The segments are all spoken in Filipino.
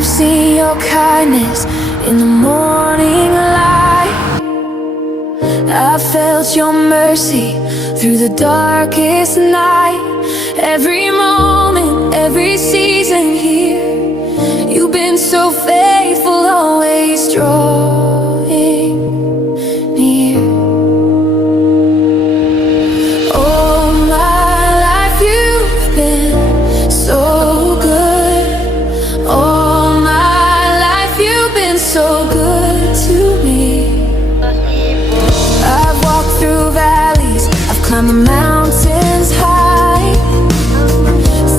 I've seen your kindness in the morning light. I felt your mercy through the darkest night. Every moment, every season here, you've been so faithful, always drawing near. All my life you've been so good. All my life you've been so good to me. I've walked through valleys, I've climbed the mountains high.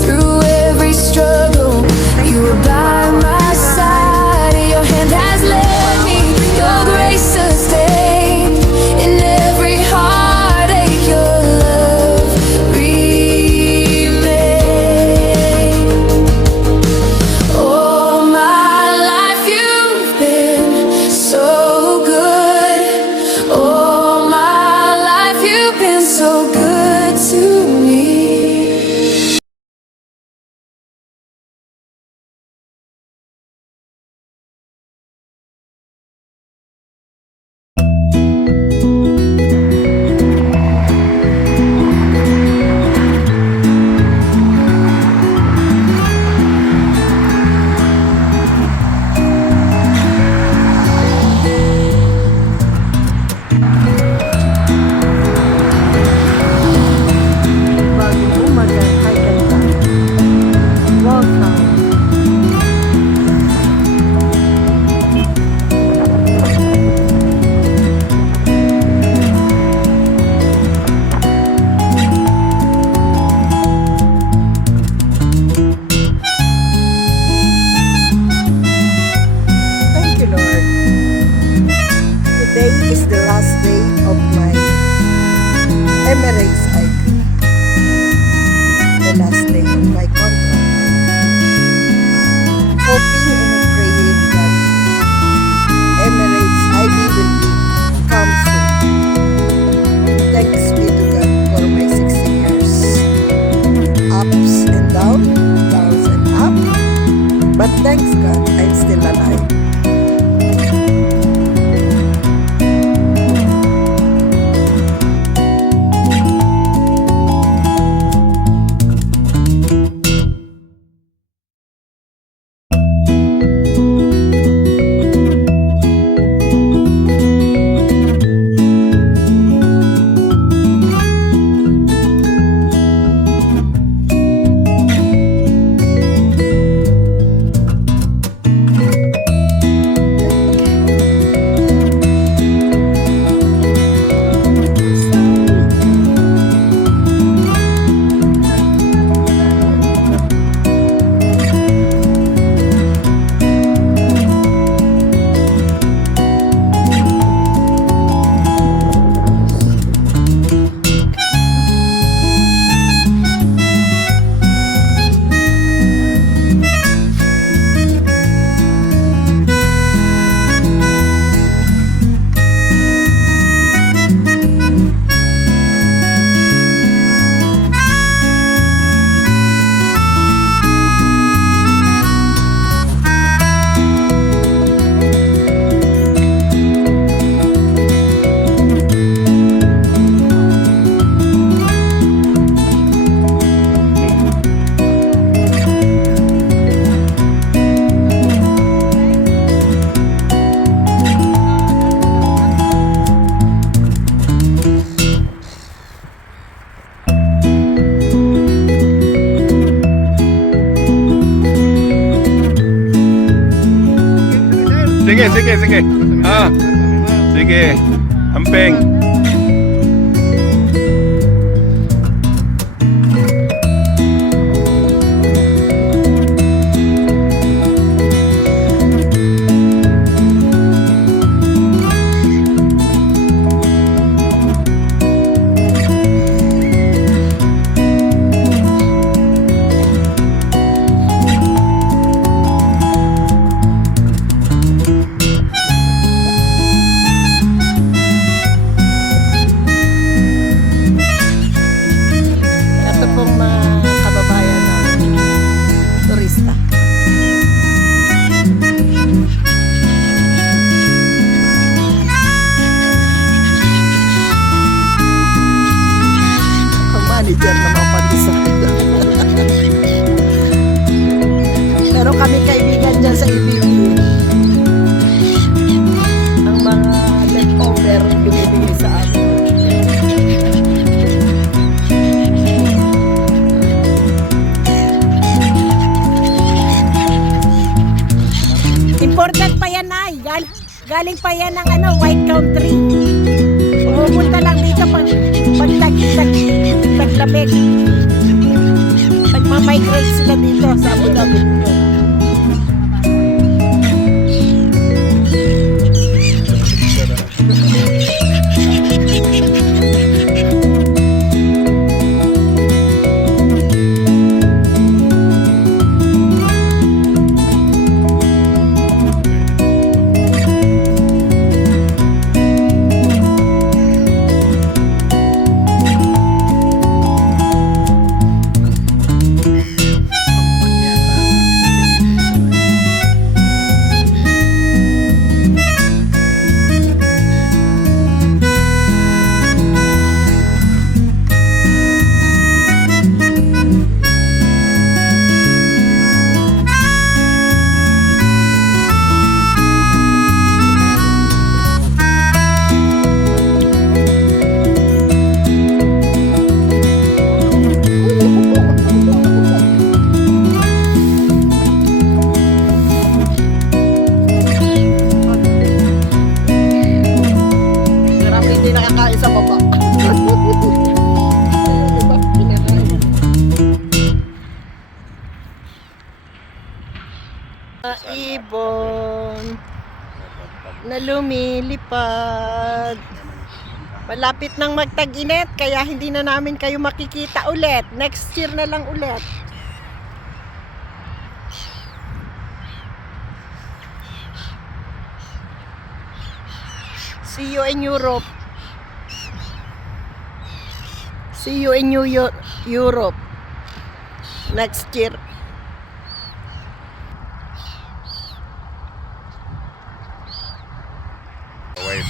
Through every struggle, you were by my side. Your hand has led me, your grace sustained. In every heartache, your love remained. All my life you've been so good. All my life you've been so good to me. Bagong umaga ay ganda. Welcome. Thank you, Lord. Today is the last day of my Emirates ID. The last day of my contract. Hoping and praying that Emirates ID will come soon. Thanks be to God for my 60 years. Ups and downs and up. But thanks God, I'm still alive. Sige. Sige. Ampeng. Imported pa yan ay. Galing pa yan ng white country. Pumunta lang dito pag taglamig. Nagmamigrate sila dito sa Abu Dhabi. Marami hindi nakakain sa baba. Diba? Kinakain. Ibon na lumilipad. Malapit nang magtag-init kaya hindi na namin kayo makikita ulit. Next year na lang ulit. See you in Europe. See you in Europe next year. Wait.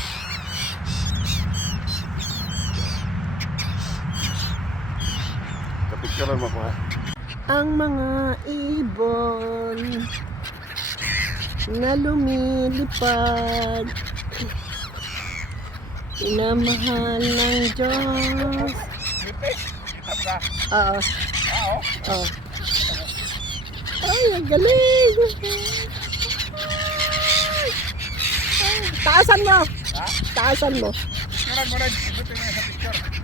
Kapicturean mo ko ha. Ang mga ibon na lumilipad, pinamahal ng Diyos. Oo. Oo. Ay, ang galing! Taasan mo! Taasan mo.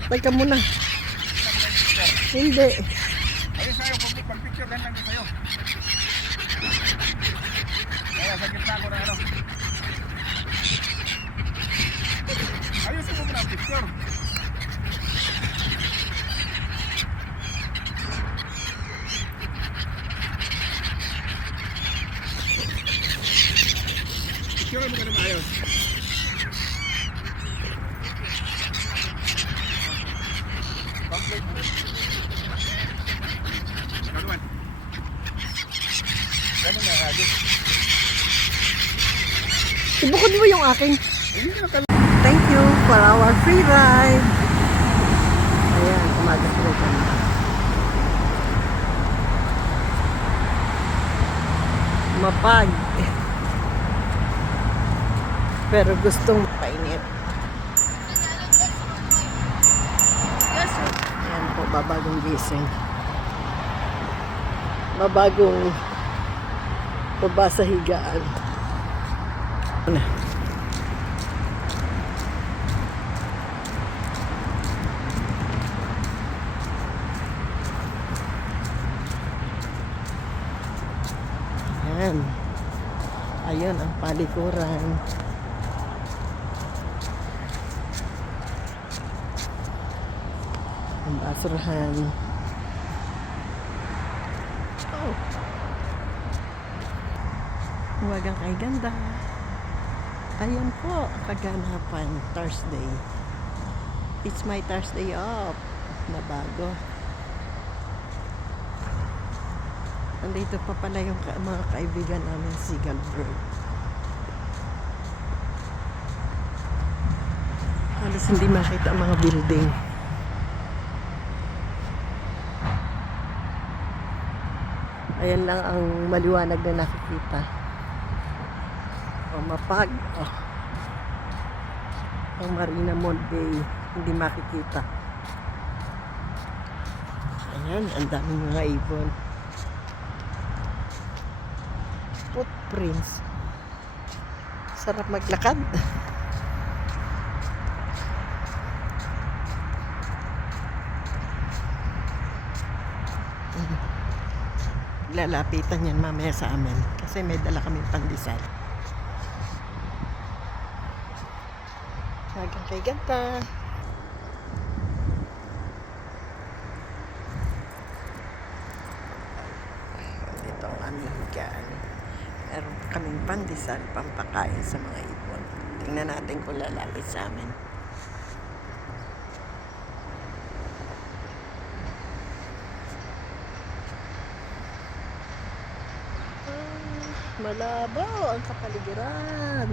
Teka muna. Hindi. Ayun sa'yo, pag-picture lang sa'yo. Kaya sa gitna ko na ayusin mo muna ang picture. Picture mo ka na ayos. Ibukod mo yung akin. Thank you for our free ride. Ayan, umaga sila dyan. Mapag. Pero gustong painit. Ayan po, babagong gising. Babagong baba sa higaan. Ano? Ayan. Ayun ang palikuran. Ang basurahan. Oh. Huwagang kay ganda. Ayan po, kaganapan, Thursday. It's my Thursday off na bago. Andito pa pala yung mga kaibigan namin Seagull Bird. Halos hindi makita ang mga building. Ayan lang ang maliwanag na nakikita. O mapag. Oh. Ang Marina Mont Bay. Hindi makikita. Ayan, ang daming mga ibon. Footprints. Sarap maglakad. Lalapitan yan mamaya sa amin kasi may dala kami pandesal. Hanggang kay ganta. Ito ang aming higaan. Meron pa kaming pandesal, pampakain sa mga ibon. Tingnan natin kung lalapit sa amin. Malabaw ang kapaligiran.